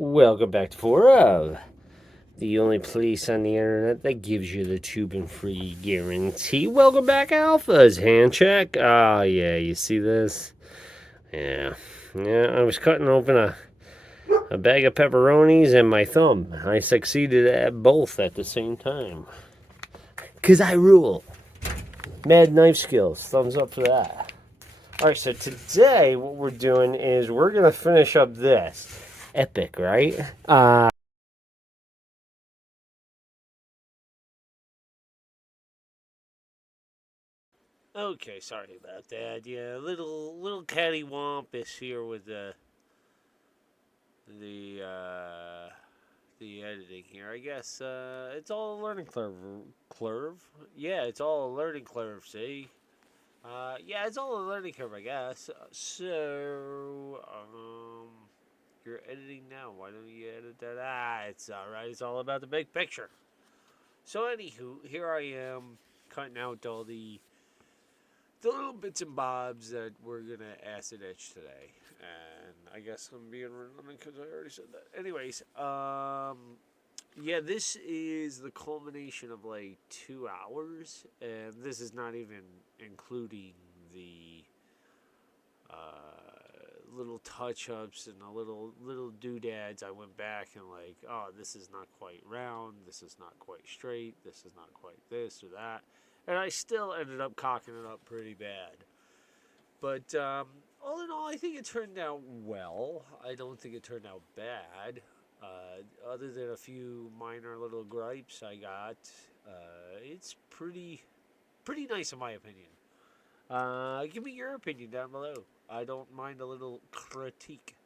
Welcome back to 4 of, the only place on the internet that gives you the tube and free guarantee. Welcome back, Alphas. Hand check. Oh, yeah, you see this? Yeah. Yeah, I was cutting open a bag of pepperonis and my thumb. I succeeded at both at the same time. Because I rule. Mad knife skills. Thumbs up for that. Alright, so today what we're doing is we're going to finish up this. Epic, right? Okay, sorry about that. Yeah, little cattywampus here with the uh, the editing here. I guess it's all a learning curve. Yeah, it's all a learning curve. See, yeah, it's all a learning curve. I guess. You're editing now. Why don't you edit that? It's all right. It's all about the big picture. So, anywho, here I am cutting out all the little bits and bobs that we're gonna acid etch today. And I guess I'm being redundant because I already said that. Anyways, yeah, this is the culmination of like 2 hours, and this is not even including the little touch ups and the little doodads. I went back and like, oh, this is not quite round. This is not quite straight. This is not quite this or that. And I still ended up cocking it up pretty bad. But all in all, I think it turned out well. I don't think it turned out bad. Other than a few minor little gripes I got, it's pretty nice in my opinion. Give me your opinion down below. I don't mind a little critique.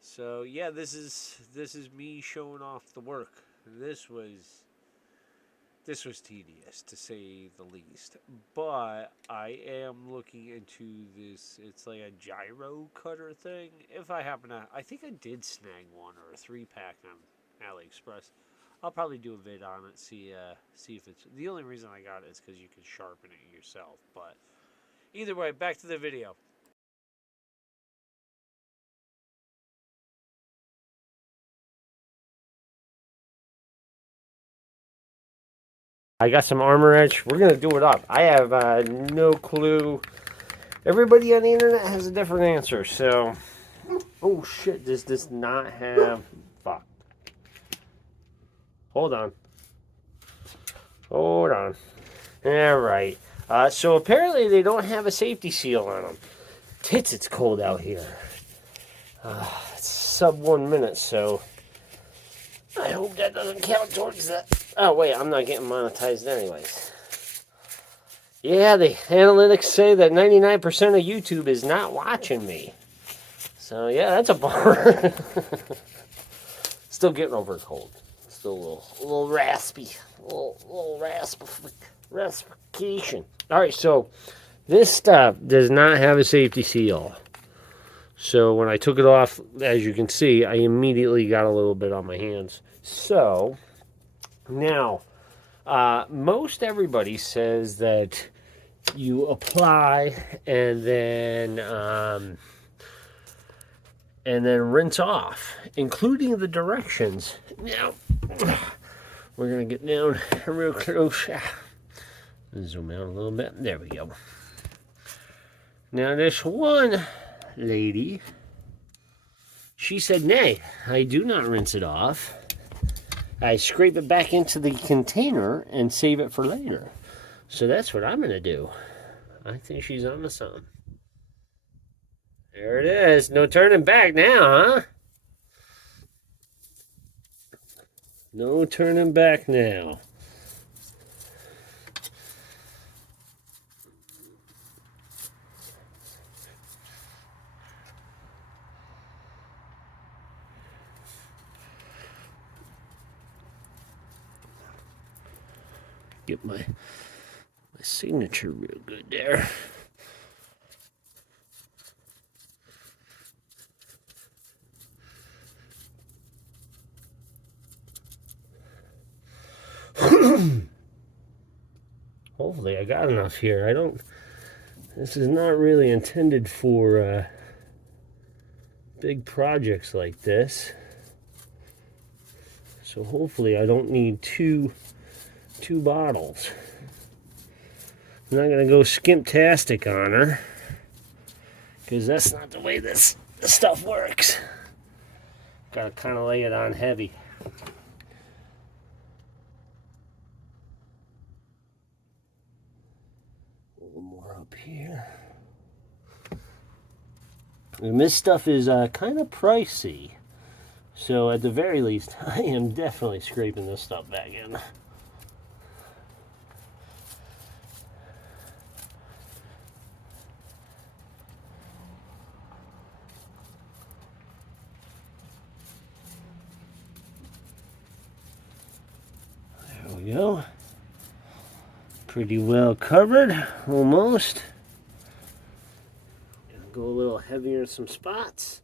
So yeah, this is me showing off the work. This was tedious to say the least, but I am looking into this. It's like a gyro cutter thing. If I happen to, I think I did snag one or a 3-pack on AliExpress. I'll probably do a vid on it. See if it's the only reason I got it is because you can sharpen it yourself. But either way, back to the video. I got some armor edge. We're gonna do it up. I have no clue. Everybody on the internet has a different answer. So, oh shit, this does not have. Fuck. Hold on. Hold on. All right. So apparently they don't have a safety seal on them. Tits, it's cold out here. It's sub 1 minute, so I hope that doesn't count towards that. Oh wait, I'm not getting monetized anyways. Yeah, the analytics say that 99% of YouTube is not watching me. So yeah, that's a bummer. Still getting over a cold. Still a little raspy. A little raspification. Alright, so this stuff does not have a safety seal. So when I took it off, as you can see, I immediately got a little bit on my hands. So now, most everybody says that you apply and then rinse off, including the directions. Now, we're gonna get down real close. Zoom out a little bit. There we go. Now this one lady, she said, nay, I do not rinse it off. I scrape it back into the container and save it for later. So that's what I'm going to do. I think she's on to something. There it is. No turning back now, huh? No turning back now. Get my signature real good there. Hopefully I got enough here. This is not really intended for big projects like this. So hopefully I don't need two bottles. I'm not going to go skimp-tastic on her, because that's not the way this stuff works. Got to kind of lay it on heavy. A little more up here. And this stuff is kind of pricey. So at the very least, I am definitely scraping this stuff back in. There we go. Pretty well covered, almost. Gonna go a little heavier in some spots.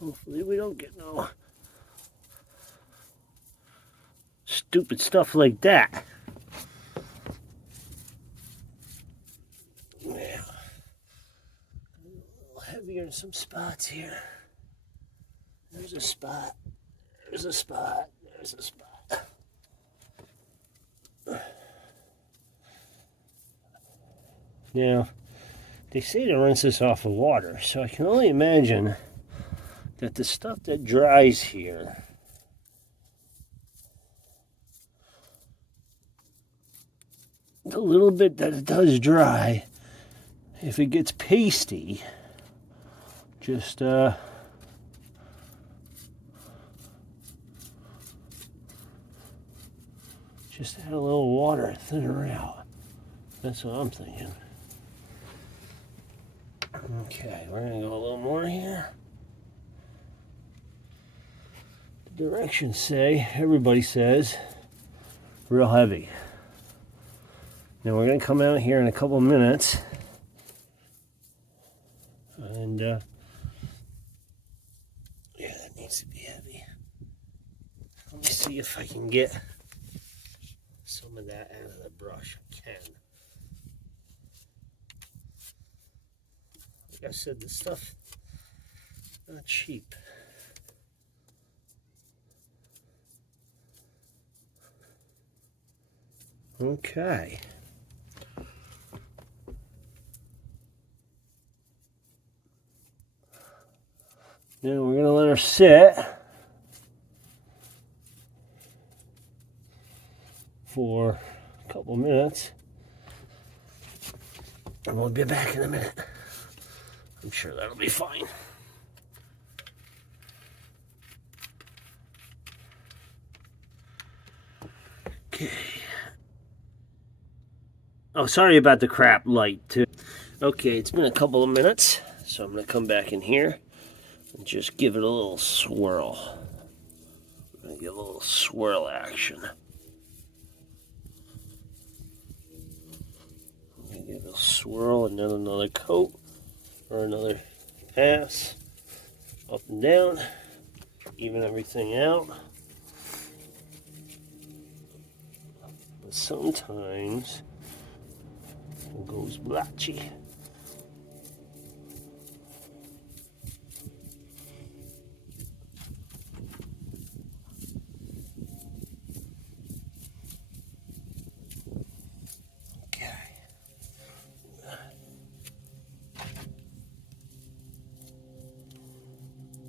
Hopefully we don't get no stupid stuff like that. Yeah. A little heavier in some spots here. There's a spot. There's a spot. There's a spot. Now, they say to rinse this off of water, so I can only imagine that the stuff that dries here the little bit that it does dry, if it gets pasty, just add a little water, thin her out. That's what I'm thinking. Okay, we're gonna go a little more here. The directions say, everybody says, real heavy. Now we're gonna come out here in a couple minutes and yeah, that needs to be heavy. Let me see if I can get some of that out of the brush. I can. Like I said, this stuff not cheap. Okay. Now we're going to let her sit for a couple minutes. And we'll be back in a minute. I'm sure that'll be fine. Okay. Oh, sorry about the crap light, too. Okay, it's been a couple of minutes, so I'm going to come back in here and just give it a little swirl. I'm going to give a little swirl action. I'm going to give it a swirl and then another coat or another pass up and down. Even everything out. But sometimes it goes blotchy.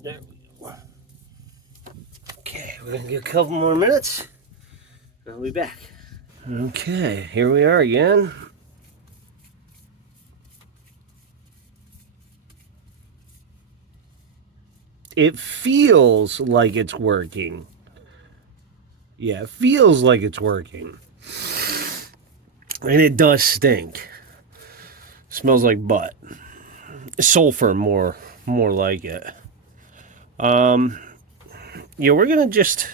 There we go. Okay, we're going to get a couple more minutes. I'll be back. Okay, here we are again. It feels like it's working. Yeah, it feels like it's working. And it does stink. Smells like butt. Sulfur more like it. Yeah, we're gonna just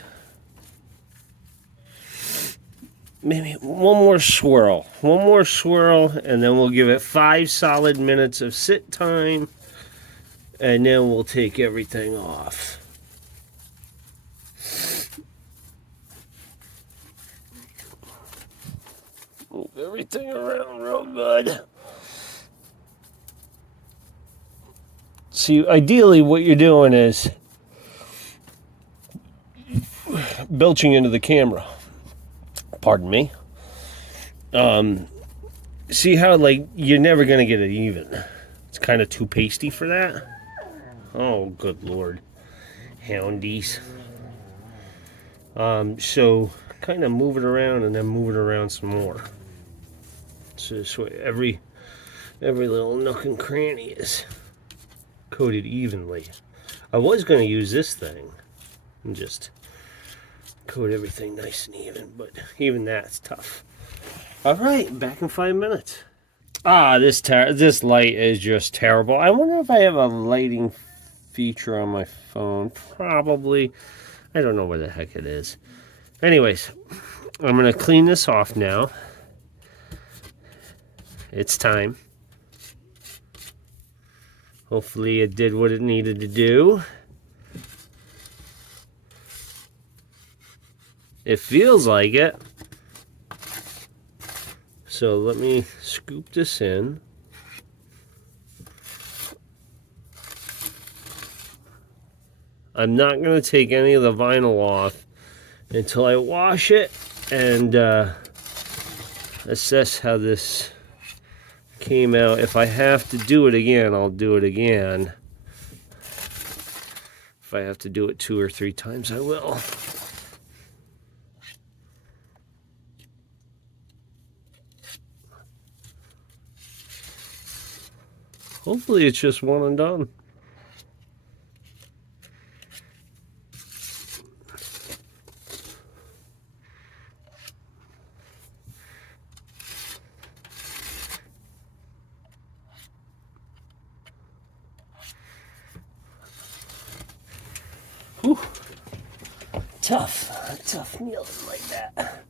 maybe one more swirl, and then we'll give it 5 solid minutes of sit time, and then we'll take everything off. Move everything around real good. See, ideally what you're doing is belching into the camera. Pardon me. See how, like, you're never going to get it even. It's kind of too pasty for that. Oh, good Lord. Houndies. So kind of move it around and then move it around some more. So this way every little nook and cranny is coated evenly. I was going to use this thing and just coat everything nice and even, but even that's tough. All right, back in 5 minutes. This light is just terrible. I wonder if I have a lighting feature on my phone. Probably. I don't know where the heck it is. Anyways, I'm going to clean this off now. It's time. Hopefully it did what it needed to do. It feels like it. So let me scoop this in. I'm not going to take any of the vinyl off until I wash it and assess how this came out. If I have to do it again, I'll do it again. If I have to do it 2 or 3 times, I will. Hopefully it's just one and done. Whew. Tough kneeling like that.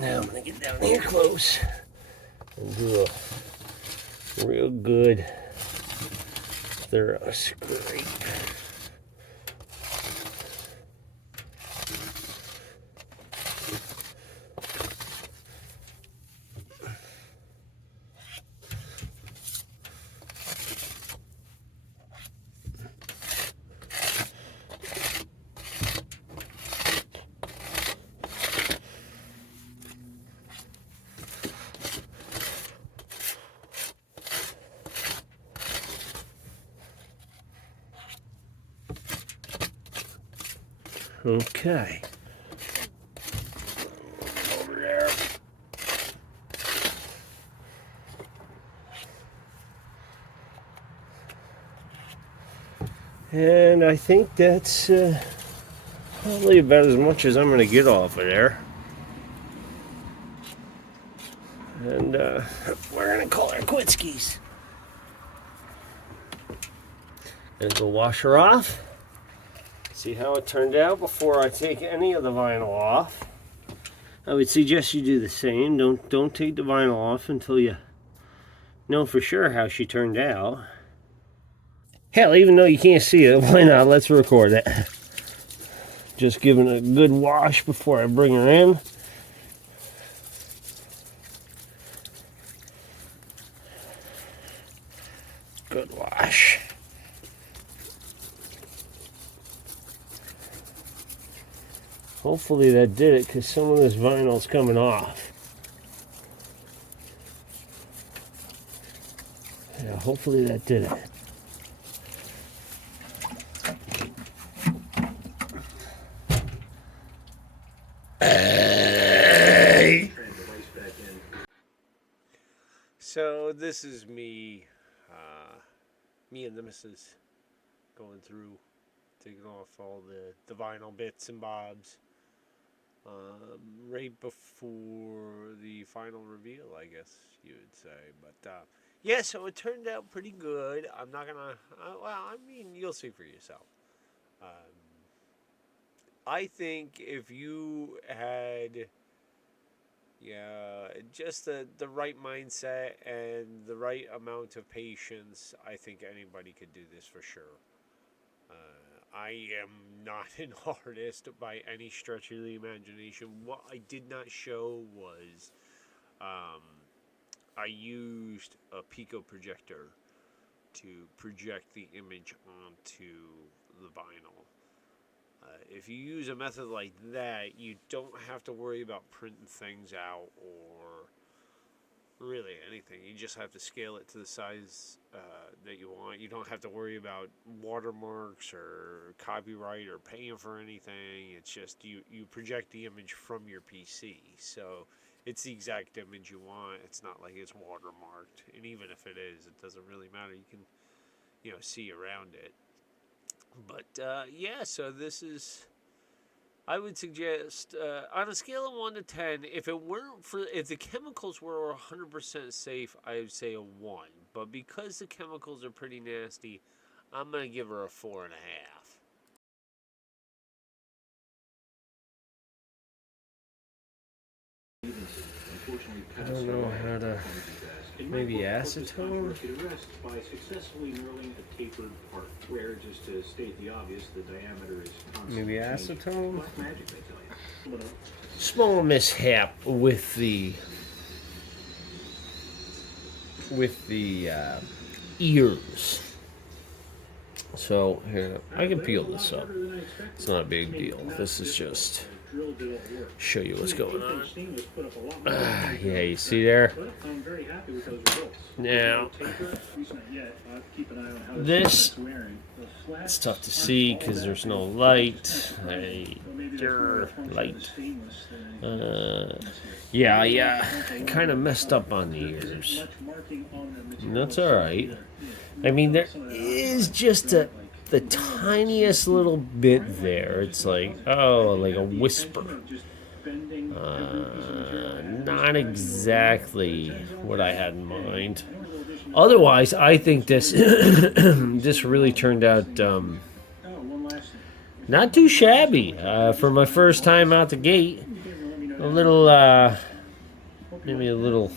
Now I'm going to get down here close and do a real good thorough scrape. Okay. Over there. And I think that's probably about as much as I'm going to get off of there. And we're going to call her quitskis. Gonna go wash her off. See how it turned out before I take any of the vinyl off. I would suggest you do the same. Don't take the vinyl off until you know for sure how she turned out. Hell, even though you can't see it, why not? Let's record it. Just giving it a good wash before I bring her in. Good wash. Hopefully that did it, because some of this vinyl's coming off. Yeah, hopefully that did it. So this is me, me and the missus going through, taking off all the vinyl bits and bobs, right before the final reveal, I guess you would say. But yeah, so it turned out pretty good. I'm not gonna, well, I mean, you'll see for yourself. Um, I think if you had, yeah, just the right mindset and the right amount of patience, I think anybody could do this for sure. I am not an artist by any stretch of the imagination. What I did not show was um, I used a Pico projector to project the image onto the vinyl. If you use a method like that, you don't have to worry about printing things out or really anything. You just have to scale it to the size that you want. You don't have to worry about watermarks or copyright or paying for anything. It's just you project the image from your PC. So it's the exact image you want. It's not like it's watermarked. And even if it is, it doesn't really matter. You can, see around it. But yeah, so this is. I would suggest on a scale of 1 to 10, if the chemicals were 100% safe, I would say a 1. But because the chemicals are pretty nasty, I'm gonna give her a 4.5. I don't know how to. Maybe acetone? By successfully knurling a tapered part, where, just to state the obvious, the diameter is Maybe acetone? black magic, I tell you. Small mishap with the ears. So here, I can peel this up. It's not a big deal. This is just show you what's going on. Yeah, you see there? Now, this it's tough to see because there's no light. Light. Yeah, kind of messed up on the ears. And that's all right. I mean, there is just the tiniest little bit there. It's like, like a whisper. Not exactly what I had in mind. Otherwise, I think this this really turned out not too shabby for my first time out the gate. A little, maybe a little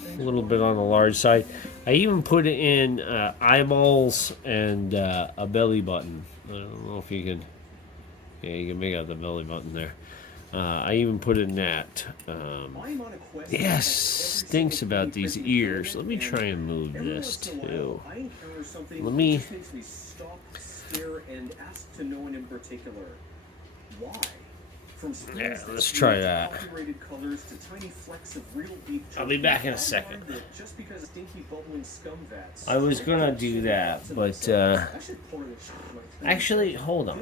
bit on the large side. I even put it in eyeballs and a belly button. I don't know if you can. Yeah, you can make out the belly button there. I even put in that. Yes, stinks about these ears. Let me try and move this too. Let me. Yeah, let's try that. I'll be back in a second. I was gonna do that, but actually, hold on.